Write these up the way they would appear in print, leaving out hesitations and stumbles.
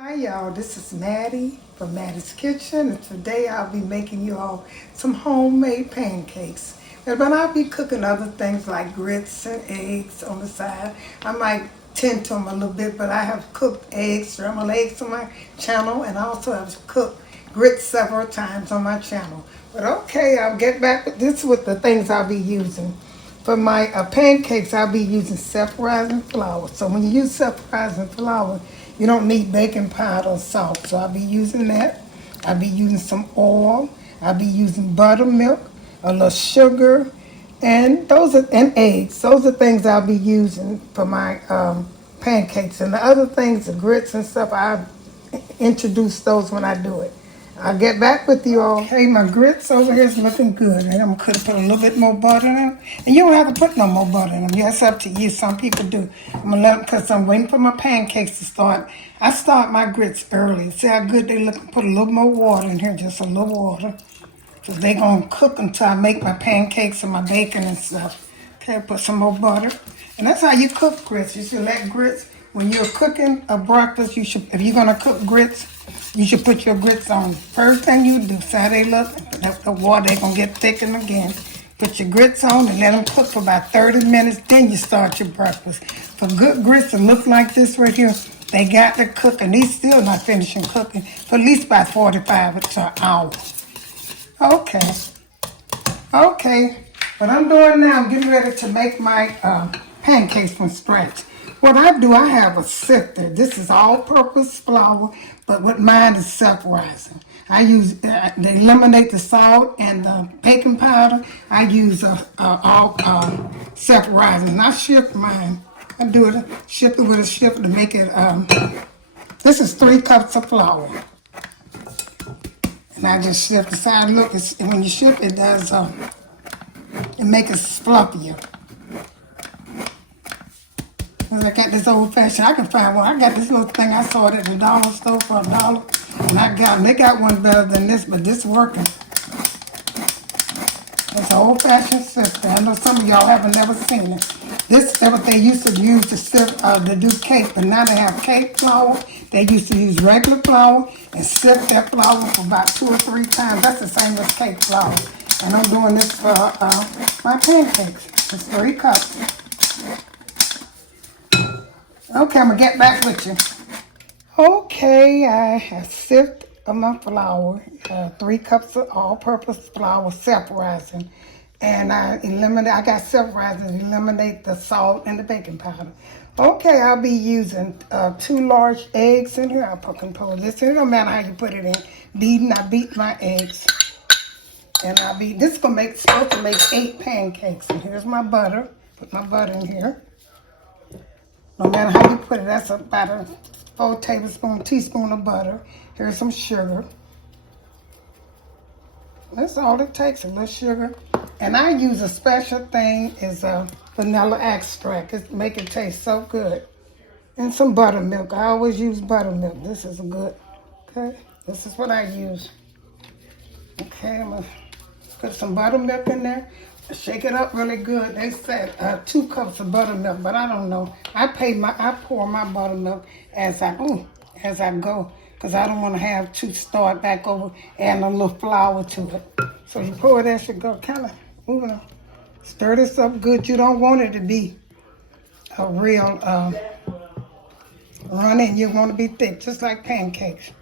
Hi y'all, this is Mattie from Mattie's Kitchen, and today I'll be making you all some homemade pancakes. But I'll be cooking other things like grits and eggs on the side. I might tend to them a little bit, but I have cooked eggs, scrambled eggs on my channel, and I also have cooked grits several times on my channel. But okay, I'll get back with this with the things I'll be using. For my pancakes, I'll be using self-rising flour. So when you use self-rising flour, you don't need baking powder or salt. So I'll be using that. I'll be using some oil. I'll be using buttermilk, a little sugar, and eggs. Those are things I'll be using for my pancakes. And the other things, the grits and stuff, I'll introduce those when I do it. I'll get back with you all. Okay, my grits over here is looking good. And I'm going to put a little bit more butter in them. And you don't have to put no more butter in them. Yeah, it's up to you. Some people do. I'm going to let them, because I'm waiting for my pancakes to start. I start my grits early. See how good they look? Put a little more water in here, just a little water. Because they're going to cook until I make my pancakes and my bacon and stuff. Okay, put some more butter. And that's how you cook grits. You should let grits, when you're cooking a breakfast, if you're going to cook grits, you should put your grits on. First thing you do, see how they look? That's the water, they're going to get thickened again. Put your grits on and let them cook for about 30 minutes, then you start your breakfast. For good grits to look like this right here, they got to cook, and these still not finishing cooking, for at least about 45 to an hour. Okay. What I'm doing now, I'm getting ready to make my pancakes from scratch. What I do, I have a sifter. This is all-purpose flour, but with mine is self-rising. I use, they eliminate the salt and the baking powder. I use all self-rising. And I shift mine. I do it, shift it with a shifter to make it, this is 3 cups of flour. And I just shift the side. Look, when you shift, it does, it makes it fluffier. I got this old fashioned, I can find one. I got this little thing I saw it at the dollar store for $1. And they got one better than this, but this working. It's an old fashioned sifter. I know some of y'all haven't never seen it. This is what they used to use to sift, to do cake, but now they have cake flour. They used to use regular flour and sift that flour for about 2 or 3 times. That's the same as cake flour. And I'm doing this for my pancakes. It's 3 cups. Okay, I'm going to get back with you. Okay, I have sifted my flour, 3 cups of all-purpose flour, self-rising. And I got self-rising to eliminate the salt and the baking powder. Okay, I'll be using 2 large eggs in here. I'll compose this. It don't matter how you put it in. I beat my eggs. And this is supposed to make 8 pancakes. And here's my butter. Put my butter in here. No matter how you put it, that's about a 4 teaspoon of butter. Here's some sugar. That's all it takes, a little sugar. And I use a special thing, is vanilla extract. It make it taste so good. And some buttermilk. I always use buttermilk. This is good. Okay, this is what I use. Okay, I'm gonna put some buttermilk in there. Shake it up really good. They said 2 cups of buttermilk, but I don't know. I pour my buttermilk as I go, because I don't want to have to start back over adding a little flour to it. So you pour it as you go, kind of moving on. Stir this up good. You don't want it to be a real runny. You want to be thick, just like pancakes.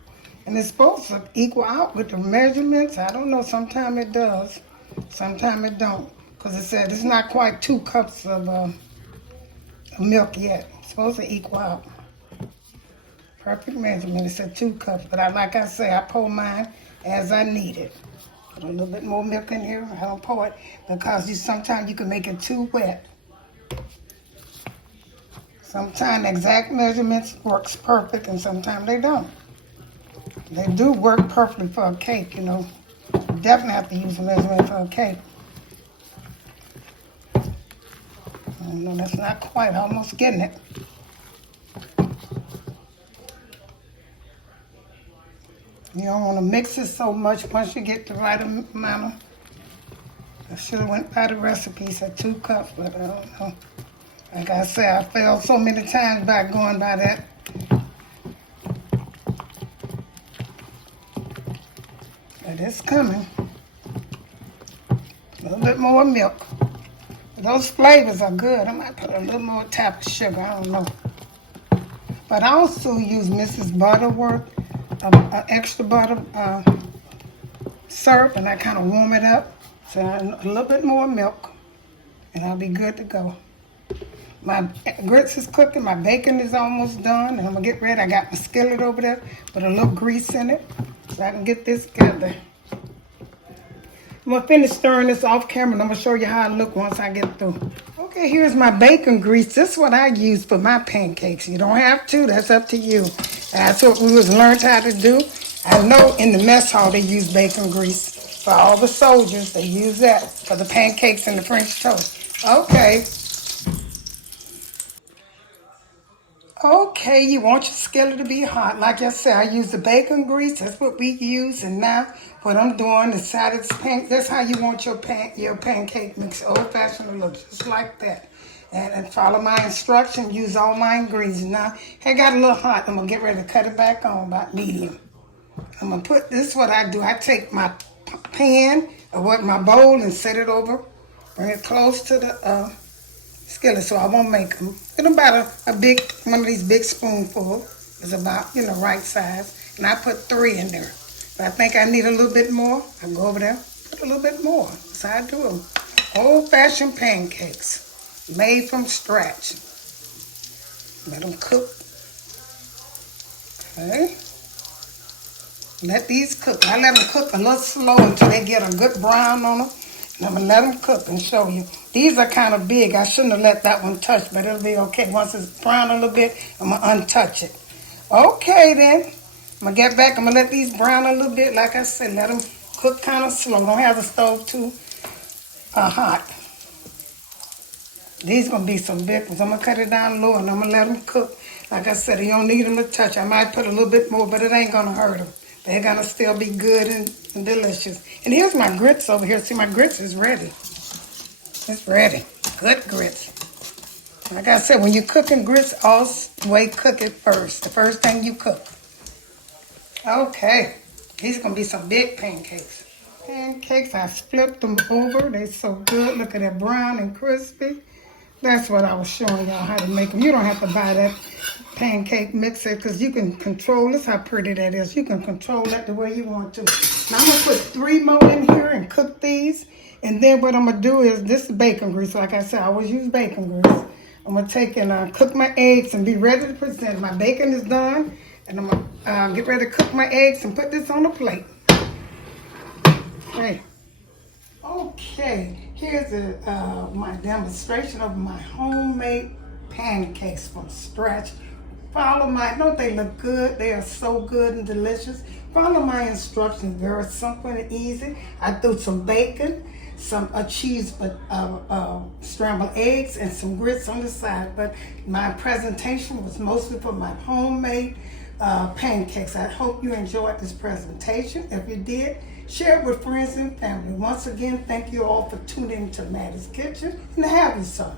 And it's supposed to equal out with the measurements. I don't know. Sometimes it does. Sometimes it don't. Because it said it's not quite 2 cups of milk yet. It's supposed to equal out. Perfect measurement. It said 2 cups. But like I say, I pour mine as I need it. Put a little bit more milk in here. I don't pour it because sometimes you can make it too wet. Sometimes exact measurements works perfect, and sometimes they don't. They do work perfectly for a cake, you know. You definitely have to use a measurement for a cake. No, that's not quite. Almost getting it. You don't want to mix it so much. Once you get the right amount of, I should have went by the recipe, said 2 cups, but I don't know. Like I said, I failed so many times by going by that. but it's coming. A little bit more milk. Those flavors are good. I might put a little more tap of sugar. I don't know. But I also use Mrs. Butterworth, extra butter syrup, and I kind of warm it up. So a little bit more milk, and I'll be good to go. My grits is cooking. My bacon is almost done. And I'm going to get ready. I got my skillet over there with a little grease in it so I can get this together. I'm going to finish stirring this off camera, and I'm going to show you how it look once I get through. Okay, here's my bacon grease. This is what I use for my pancakes. You don't have to. That's up to you. That's what we was learned how to do. I know in the mess hall they use bacon grease. For all the soldiers, they use that for the pancakes and the French toast. Okay, you want your skillet to be hot. Like I said, I use the bacon grease. That's what we use. And now what I'm doing is that's how you want your pancake mix, old-fashioned to look, just like that. And follow my instructions. Use all my ingredients. Now, it got a little hot. I'm going to get ready to cut it back on about medium. I'm going to put this is what I do. I take my pan or my bowl and set it over. Bring it close to the skillet so I won't make them. It's about one of these big spoonfuls. It's about, right size. And I put 3 in there. But I think I need a little bit more. I go over there, put a little bit more. That's how I do them. Old-fashioned pancakes made from scratch. Let them cook. Okay. Let these cook. I let them cook a little slow until they get a good brown on them. And I'm going to let them cook and show you. These are kind of big. I shouldn't have let that one touch, but it'll be okay. Once it's brown a little bit, I'm going to untouch it. Okay, then. I'm going to get back. I'm going to let these brown a little bit. Like I said, let them cook kind of slow. Don't have the stove too hot. These going to be some big ones. I'm going to cut it down low, and I'm going to let them cook. Like I said, you don't need them to touch. I might put a little bit more, but it ain't going to hurt them. They're going to still be good and delicious. And here's my grits over here. See, my grits is ready. It's ready. Good grits. Like I said, when you're cooking grits, always cook it first. The first thing you cook. Okay. These are going to be some big pancakes. Pancakes, I flipped them over. They're so good. Look at that, brown and crispy. That's what I was showing y'all how to make them. You don't have to buy that pancake mixer because you can control this, how pretty that is. You can control that the way you want to. Now I'm going to put 3 more in here and cook these. And then what I'm going to do is, this is bacon grease. Like I said, I always use bacon grease. I'm going to take and cook my eggs and be ready to present. My bacon is done. And I'm going to get ready to cook my eggs and put this on the plate. Okay, here's my demonstration of my homemade pancakes from scratch. Don't they look good? They are so good and delicious. Follow my instructions, very simple and easy. I threw some bacon, some cheese, scrambled eggs, and some grits on the side. But my presentation was mostly for my homemade pancakes. I hope you enjoyed this presentation. If you did, share it with friends and family. Once again, thank you all for tuning to Mattie's Kitchen, and have you some.